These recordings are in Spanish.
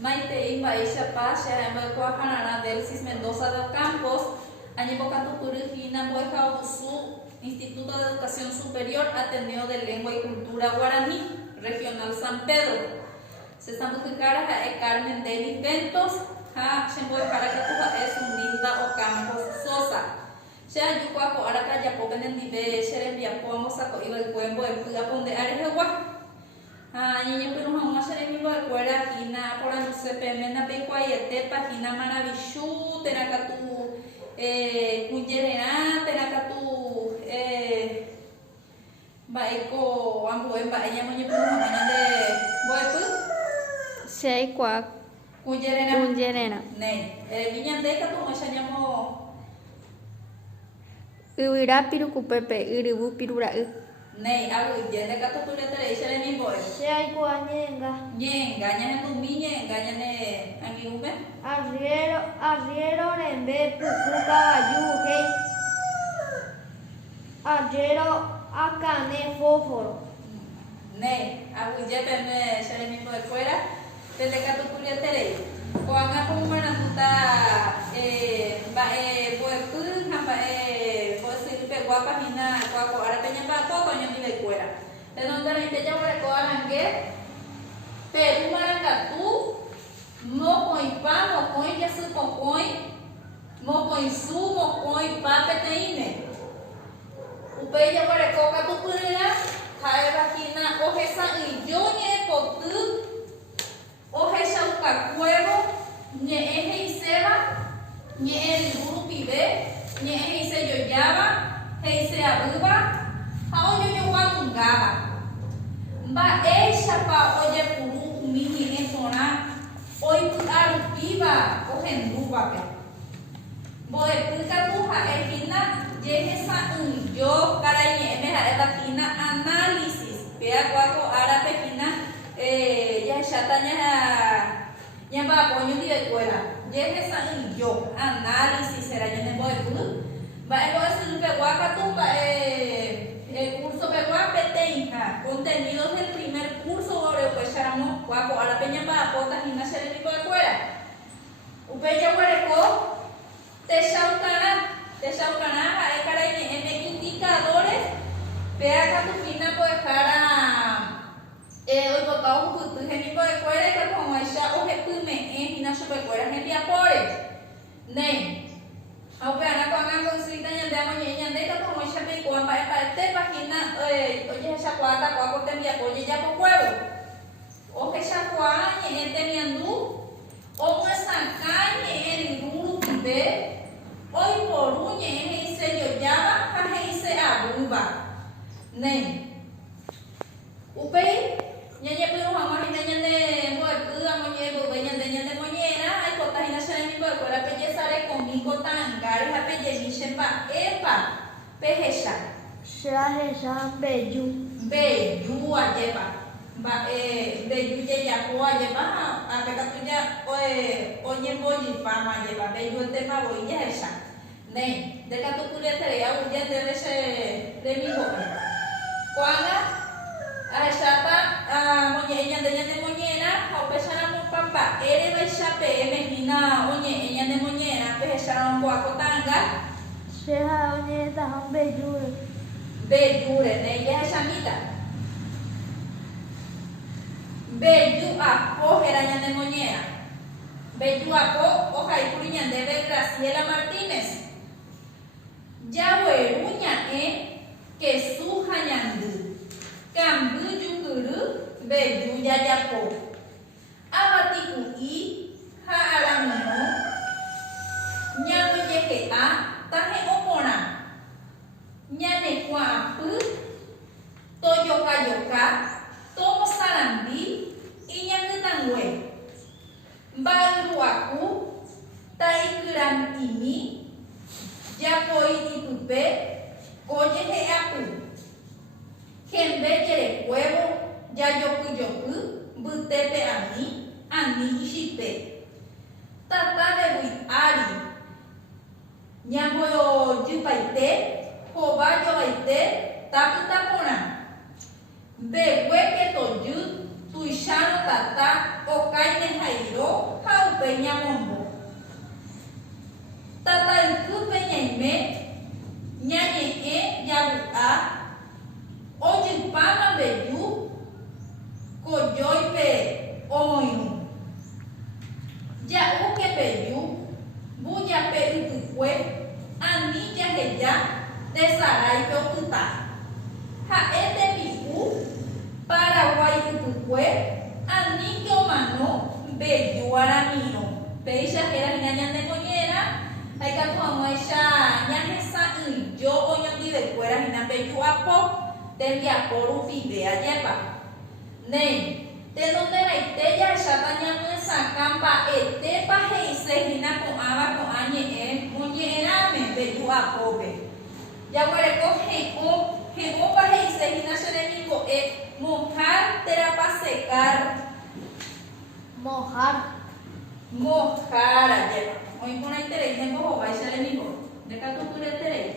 Maite Imbaisha Pasha, Embacuajanara del Cis Mendoza de Campos, Añepocatu Curujina, Boeja Obusu, Instituto de Educación Superior, Ateneo de Lengua y Cultura Guaraní, Regional San Pedro. Se están buscando a Carmen de Ventos, a Chemboejara que es un linda o Campos Sosa. Ya Yucuaco, Araca, Yapopen en Dive, Xerembia, Pomos, a Coiba el Cuembo, el Pugapon de Arejegua. Niño pero vamos a hacer el mismo de cuerda, Gina, por no sé, Pemena, Pecuayete, Pagina Maravillu, Tenacatu, Cuyerena, Tenacatu, Baeco, Ambuen, Baeña, Moño, pero mañana de Boepu. Sei Quac. Cuyerena. Ne, Viñandeca, como se llamó. Uirapiru Cupepe, Iribu Pirura. Nei, abu jende katu kuliah tere isere mi boy. Sei Quanyenga. Nyenga, nyane tu minyenga, nyane angi umbe. Arriero Rembe Pucayu, Hey. Arriero Acane Fósforo. Nei, abu jende me isere mi boy fuera. Tende katu kuliah tere. Kuanga kumana tuta boy pun hamba guapa hina guapo ahora peña pa poco año ni de cuera de donde la gente ya por coa mangue pero maracatu mo coi pa mo coi ya su coi mo coi su mo coi pa peteine upe ya por coca tu pura hae vagina o esa y yo nie potu o esa uka cuevo nie eje y seba nie el guru pibe nie eje y se yo llama Hei se abuba, haoyo yo wangaba. Mba eisha pa oye puru umini esona, oi aru piba o henduba pe. Boe puka tuha ehina, yehesa yo karaye emeha edakina análisis. Vea cuaco ara pekina, ya chatanya nyamba ponyo di escuela. Yehesa yo análisis era yene boe puru. Vamos a hacer un peguacatumba, el curso peguapeteja, contenidos del primer curso, ahora pues charamos guapo a la peña para potas y nacer el tipo de cuera. Upeya huereco, te shaucana, a cara en indicadores, vea que tu fina pues cara, hoy botamos un puto genito de cuera, que como ella o que tú me nace de cuera, gente apore, ne. Aunque ana cuando consulta y andamos y anda como ella me cuamba para esta página oye esa cuarta cuaco te envía oye ya por huevo o que esa cuarta y este me andú o esa caña el guru pibe hoy por uñe ese yo llama caje ese abuba ne upei ñañe pero mamá y ñañe muerto amo llevo ñañe moñera hay cosas y no se ni por la pellezare conmigo tangar la pellenichemba epa pejesha Shaheja Beju. beyu ayepa ba beyu ya ko ayepa a peka tuya oye boyi pama ayepa beyu tema boyi esa ne de ka tu kuletere ya uye de ese de mi boy cuanga a chata moñeña de ñane moñera o pesara mo papa ere vai chape menina oñe ñane moñera pesara un poco tanga Sheha Onyeta Bejure. bejure ne ya chamita beju a ko era ñane moñera beju a ko o kai kuriñan de Graciela Martínez ya weruña que su hañandu Kambu jukuru beju jajapo abatiku I ha alamino nyamu jehe a tahe opona nyane kwa apu toyoka yoka tomo sarambi inyangu tangwe baru aku taikuran ini japoi ditupe kojehe apu Kembe jere huevo, ya yoku, butepe ani ishipe. Tata de bui ari. Nyambo yupaite, hoba yobaite, tapu tapona. Bewe que toyu, tuishano tata, okaine jairo, omoinu. Ja'u kepeju, bujape ypykue, ani jaheja tesarai peopyta. Ha'e tembi'u Paraguay ypykue, ani omano mbeju aramiro. Peichahera hína ñanemoñera, aikatu amoicha ñahesa'ỹjo oñondivekuéra hína mbeju apo tembiapo rupive ajépa. Nei, tenonderaite jahecháta ñamyesakã mba'etépa he'ise hína ko'ãva ko'ã ñe'ẽ moñe'ẽrãme mbeju apópe. Jaguareko he'õpa he'ise hína che remimbo'e mojar terapasecar. Mojar ajépa. Oiporãiterei nembohovái che remimbo. Ndekatutureterei.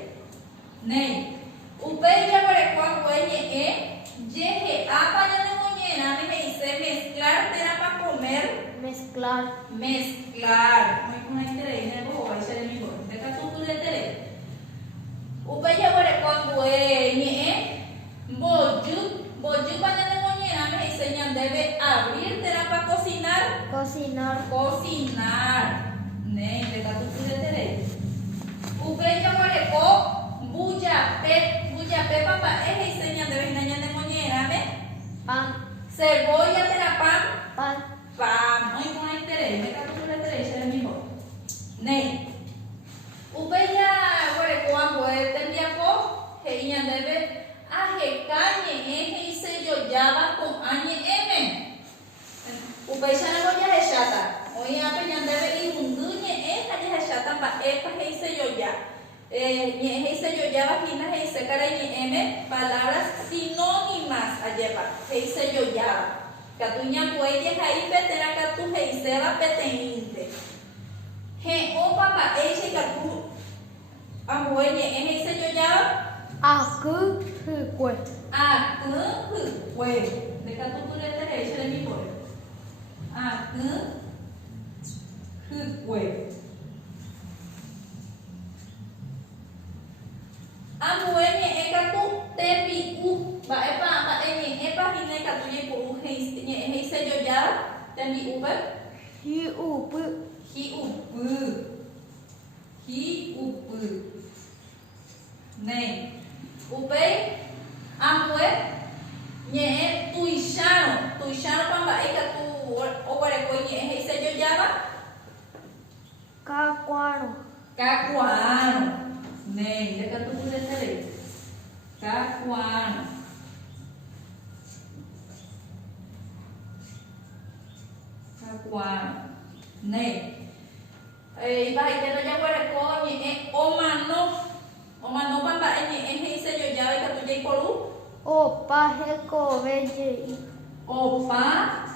Nei. Upéi jaguareko ambue ñe'ẽ jehe'ápa ñanemoñe'ẽrãme he'ise mezclar térãpa comer. Mezclar. Oiporãiterei nembohovái che remimbo. Ndekatutureterei. Upéi jaguareko ambue ñe'ẽ mbojýpa ñanemoñe'ẽrãme he'ise ñandéve abrir térãpa cocinar. Nei, ndekatutureterei. Upéi jaguareko mbujapépa mba'e he'ise ñandéve hína ñanemoñe'ẽrãme Pan. cebolla térãpa Pan. pan. Oiporãiterei ndekatutureterei che remimbo. Nei. Upéi jaguareko ambue tembiapo he'i ñandéve aheka ñe'ẽ he'ise jojáva ko'ã ñe'ẽme. Upéicharamo jahecháta. Oĩ'ãpe ñandéve irundy ñe'ẽ ha jahecháta mba'épa he'ise joja. Ñe'ẽ he'ise jojáva hína he'ise karai ñe'ẽme palabras sinónimas ajépa he'ise jojáva. Katu ñambuei jehai peterã katu he'iséva peteĩnte. He'õpa mba'éicha katu ambue ñe'ẽ he'ise jojáva. Akyhykue. Akyhykue. Ndekatutureterei che remimbo'e. Akyhykue. Ambue ñe'ẽ katu tembi'u mba'épa mba'e ñe'ẽpa hína katu jaiporu ñe'ẽ he'ise jojáva tembi'úpe. Hi'upy. Hi'upy. Nei. Upéi ambue ñe'ẽ tuicharõpa mba'e katu oguerekói ñe'ẽ he'ise jojáva. Kakuãrõ. Nei, ndekatutureterei. Kakuãrõ. Nei. Ipahaitére jaguareko ñe'ẽ omanopa mba'e ñe'ẽ he'ise jojáva ikatu jaiporu. Opa hekove jey. Opa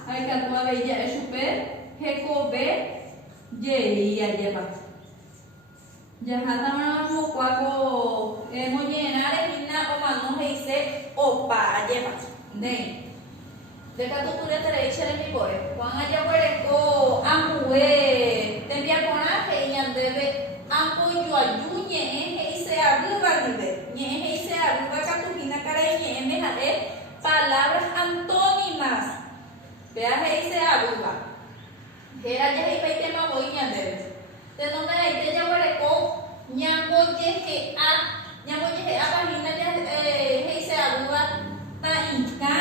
aikatu avei ja'e chupe hekove jey ajépa. Jaháta mokuáko moñe'ẽrãre hína omano he'ise opa ajépa. Nei. Ndekatutureterei che remimbo'e. Juan ajaguareko ambue tembiaporã he'i ñandéve ambojuaju ñe'ẽ he'ise avýva ndive. Ñe'ẽ he'ise avýva katu hína karai ñe'ẽme ha'e palabras antónimas. Vea he'ise avýva. Héra jaheipaitemaguoi ñandéve. Tenonderaite jaguareko ñambojehe'ápa hína he'ise avýva ta'ĩka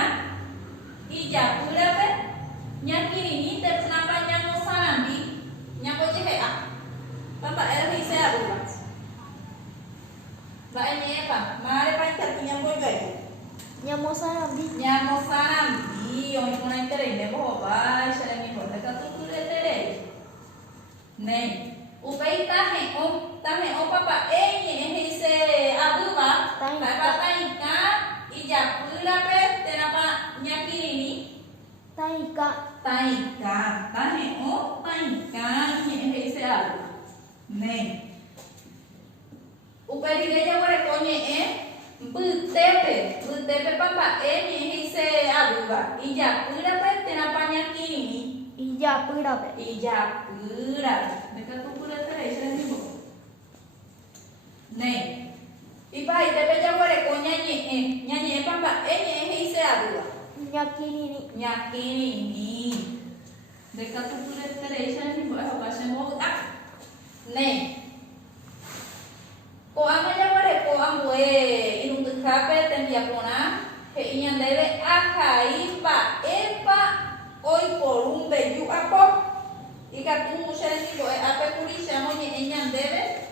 ijapýrape ñakirirĩ térãpa ñamosãrambi ñambojehe'a. Mba'e he'ise avýva. Mba'e ñe'ẽpa márepa ikatu ñambojoaju. Ñamosãrambi. Oiporãiterei nembohovái che remimbo. Ndekatutureterei. Nei. Upéi tahe'õpa mba'e ñe'ẽ he'ise avýva mba'épa ta'ĩka ijapýrape térãpa ñakirirĩ. Taĩka. Tahe'õ ta'ĩka ñe'ẽ he'ise avýva. Nei. Uperire jaguareko ñe'ẽ mbytépepa mba'e ñe'ẽ he'ise avýva ijapýrape térãpa ñakirirĩ. Ijapýrape. Ndekatutureterei che remimbo. Nei. Ipahaitére jaguareko ñañe'ẽpa mba'e ñe'ẽ he'ise avýva. Ñakirirĩ. Ñakirirĩ. De katu pure tereisha ni boleh okasih mau nih. Ko ama ya bare ko amwe inung kape tembia pona he inya debe akai pa epa oi porum beju ako ika tu museni bo ape kuri chamo ni inya debe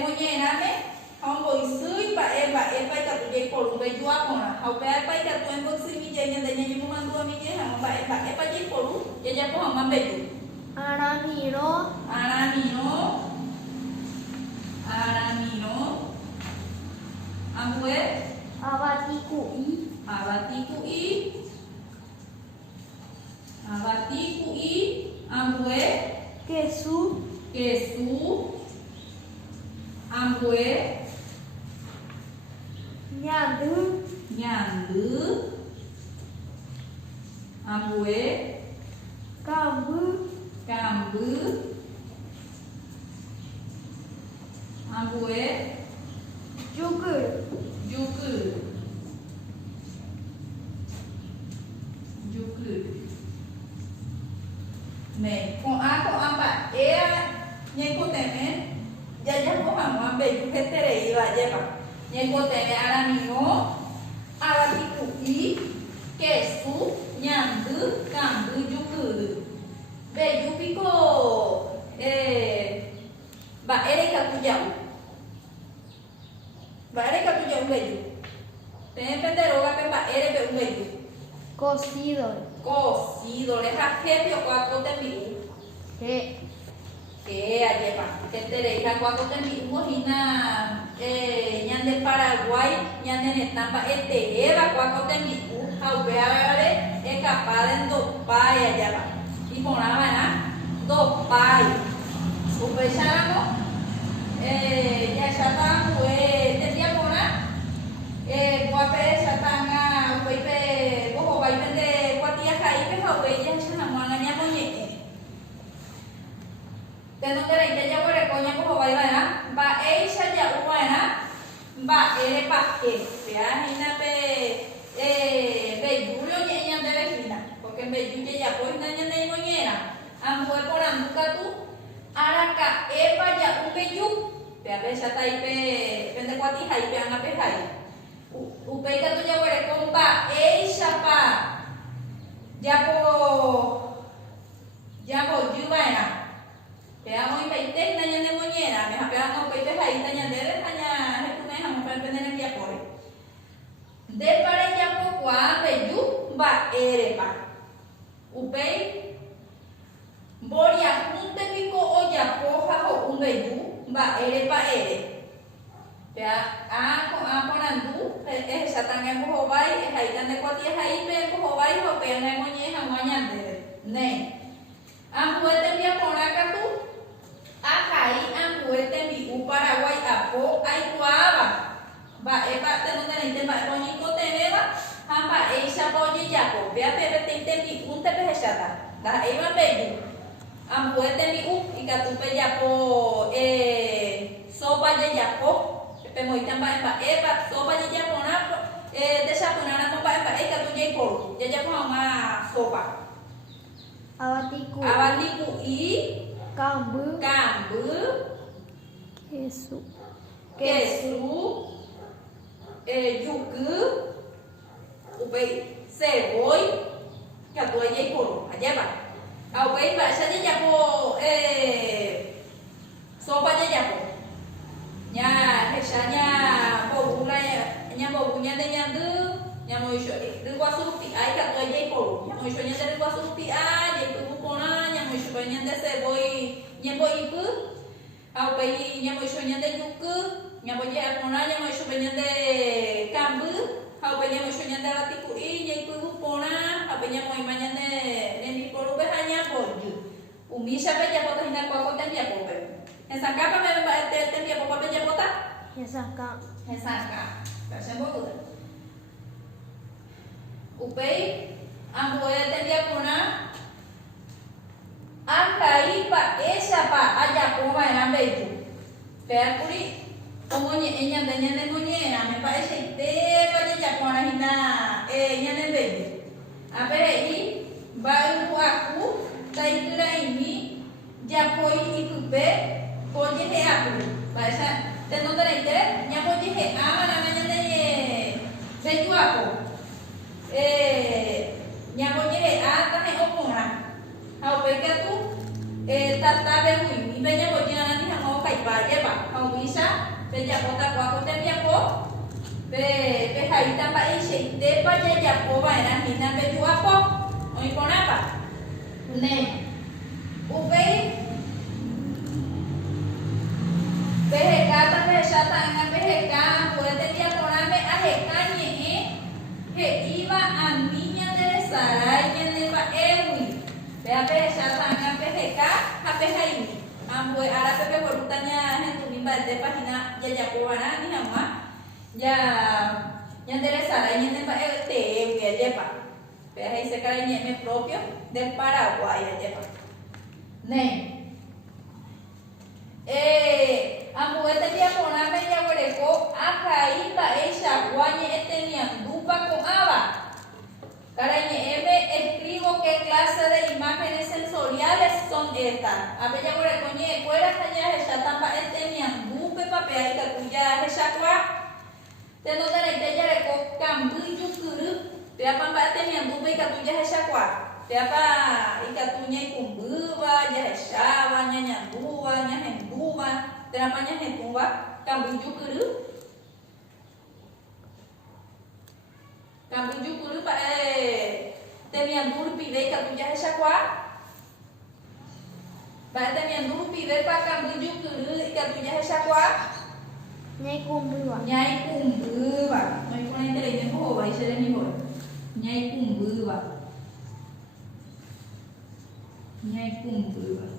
monye name hombo isui pa epa ika tu je porum beju ako na hau pe pa ika tu embo simi je inya denya ni muman tu mi je hang pa epa je porum je ja po hang beju Aramiro. Ambue abatikui ambue Kesu. ambue Nyandu. ambue Kambu. ambue Jugur. Nih, kung ako amba nyeko teme jaja ko hang ambe ju ketere iwa je pa nyeko teme aramino abatikui kesu nyandu kambu jugur beju piko ba ere ka tu jau beju teme pendero ga pe ba ere be beju Cocido. le hakepio kwa kote mi He. que ayepa que te deja cuando te hina ñande Paraguay ñande netamba eva cuando te mi aubeare capaz en dos pai allá va y ponaba na dos pai upechano ya chata te dia pona guape chatanga upepe boho bai pende kuatia kai pe haupe ya chana mwana nya monye tenong kere ite ya kore konya ko bai bai na ba eisha ya uwana ba ere pa ya hina pe be julio nya de hina porque be julio ya pues na nya nei moñera am fue por anduka tu araka epa ya un beyu pe a veces ta ipe pende kwati hai pe anga pe hai upeka tu ya kore komba eisha pa ya po jubaina Peamo ipaite nanya ne moñera, me peamo paite hai tanya dere tanya he tu me hamo pe pende ne ya pore. De pare ya po kwa beju ba ere pa. Upei boria junte pico o ya po ha ho un beju ba ere pa ere. Ya ko aponandu satanga ko bai hai tande ko ti hai pe ko bai ho pe ne moñe hamo nya dere. Ne. Am puede dia pona ka tu akai ambuete mi Paraguay apo ai kuaba ba epa te no te nite ba poñi ko te beba hamba eisa poñi yapo bea pepe te te mi un te pejata da eba beju ambuete mi ikatupe yapo sopa ye yapo pe moita ba eba sopa ye yapo na de sapuna na ba eba ikatu ye por ye yapo ma sopa abatiku i Kambu. Kesu. Yuku. Upei seboi. Ya tu aja ikut aja pak. Upei bahasa aja japo sopa aja japo. Nya hesanya bobula nya bobunya de nyandu. Nya mau iso de kuasu pi ai ka tu aja ikut. Nya mau iso nya de kuasu pi aja itu pona nya mau iso nya de seboi nya bo ipu. Au pai nya mo iso nya de yuku nya bo ya pona nya mo iso nya de kambu au pai nya mo iso nya de batiku I nya ipu pona au pai nya mo imanya de ni poru be hanya boju umisha pe ya bota hina kwa kota ya pope esa capa me ba te ya pope ya bota esa ka se botu upei ambo te ya pona akai pa esa pa aja ko ma na beju per puri omonye enya danya ne monye na me pa esa te pa ja ko na hina nya ne beju apere I ba aku taikuraimi japoi ikupe pojeheaku. Bahasa tenontarete nyapojehe'a manamanya bejuapo. Nyapojehe'a tahe opona. Hau peka tu tatabe hui ibenya bojana ni hamo kaipa jepa. Hau bisa beja kota kwa kote biapo. Be haita pa ise de pa ya po ba na hina be juapo. Oi konapa? Ne. Ubei beheka ta behata nga beheka puede dia poname a heka ni he iba a niña de saray de ba ewi. Bea behata nga beheka ha behaini. Ambue ara pepe borutanya hentu mimba de página ya po ana ni hama. Ya enderezar ahí en el que lleva. Veas ahí se cae en el propio del Paraguay, lleva. Ne. Ambuete dia poname ya huereco, acá iba ella guañe tenía dupa con aba. Carañe M escribo qué clase de imágenes sensoriales son estas. A bella huereco ñe fuera caña ella tamba tenía dupe papel que cuya ella gua. Tengo que ir a ko kambu yukuru. Te apa mbak tem yang bubai katunya hesakwa. Te apa ikatunya kumbuwa ya hesawa nya nyanduwa nya henduwa. Te apa nya henduwa kambu yukuru. Kambu yukuru pak tem yang dulu pilih katunya hesakwa. Pak tem yang dulu pilih pak kambu yukuru katunya hesakwa. Nhai kumbu. Nhai kumbu ba. Noi con entele ne ho ba isere ni ho. Nhai kumbu ba. Nhai kumbu ba.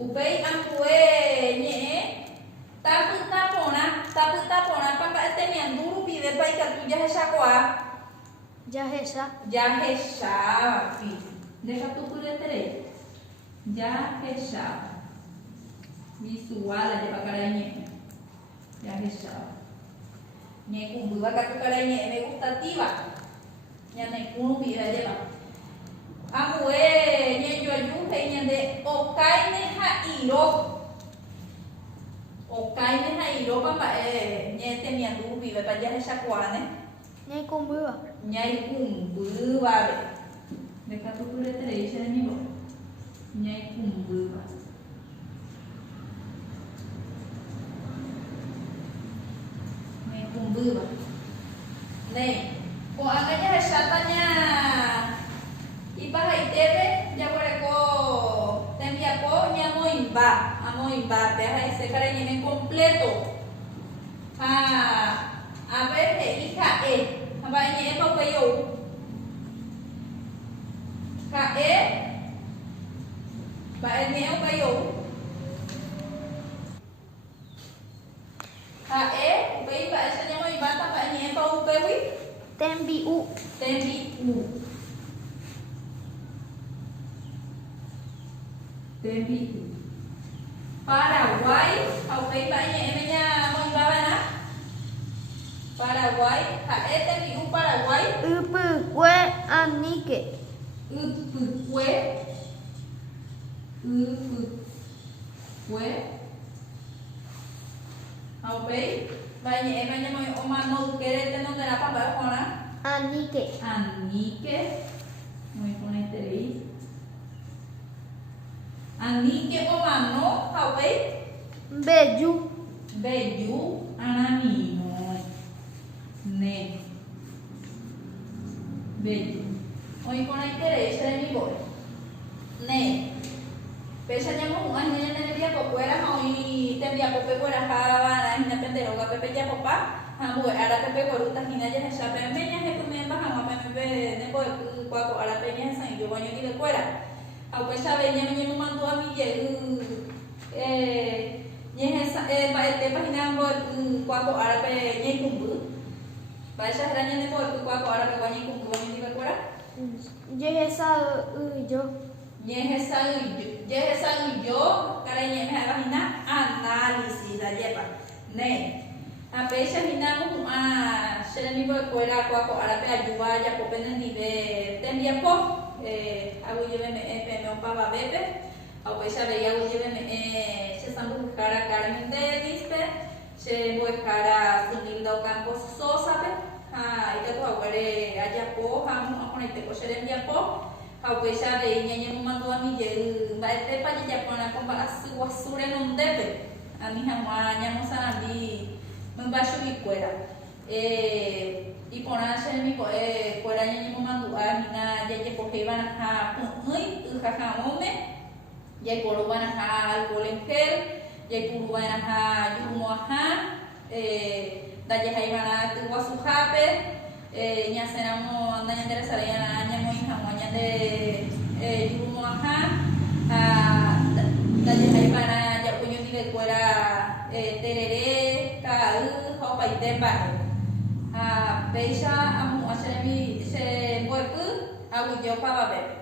Upei ampue nye tapu tapona papa tenian dulu pide pai ka tu jahe kwa. Jahesa pi. Deja tu kuletere. Jahesa. Visual aja pakaranya ya hesa nye kumbu baka pakaranya me gustativa nya ne kumbi aja pak amue nye juaju nya de okai ne hairo papa nye temia dubi ba ya hesa kuane Nhai kumbu. nyai kumbu ba de ka tu kule tere isere ni bo nyai kumbu ba kumbu ba. Nih, kung angkanya hasyatanya iba haitebe, ya ko temia ko nya moimba, pero se caranya en completo. A ver, hija haba ini apa kayo? Ba ini apa kayo? Bayi bahasanya mau ibata Pak ini apa upewi? Tembiu. Paraguay, kau bayi banyak emangnya mau ibata na? Paraguay, tembiu Paraguay. Upukwe anike. Upukwe. Kau bayi banyak emangnya mau omano kere tenong apa mbak kona? Anike. Mau kona teri. Anike omano kau bayi? Beju anamino. Ne. Beju. Mau kona teri saya ni boy. Ne. Pesanya mau hanya dia pokuera mau tembia pokuera hawa na pendero ga pepe ya popa hamu ara pepe boruta hina ya sa pemenya he pememba hama pepe ne ko kwa ko ara penya san yo banyo ki de kuera au pesa benya menye mandu ami je nye sa pa ete pa hina bo kwa ko ara pe nye kumbu pesa ranya ne bo kwa ko ara pe banyo kumbu banyo ki de kuera Jehesa ujo karanya me hina analisis aja pak. Ne. Apa siya hina mo sila ni boy kuela ko ara pe ayuda ya po penen ni be tembia po hago lleve peme pava bebe au pecha veía hago lleve se sambu cara Carmen Denispe se voy cara Sunilda Campos Sosa pe ita tu agora aja po hamu con este coche de mi po au pecha veía ñe mando a mi je va este pa ya pona con para su wasure non debe a mi jamás ñamo sanadi membaixo mi cuera y pona se mi cuera ñe mo mando a mina ya que porque van a punui ja ome ya por van a alcohol en gel ya por van a yumo ha da ya hay van a tu wasu jape ña senamo anda ña interesada ña mo hija mo ña de yumo ha da ya hay van a ya puño ni de cuera tereré ka hopa y tepa Peisha amu aseremi se bueku agu yo pava bebe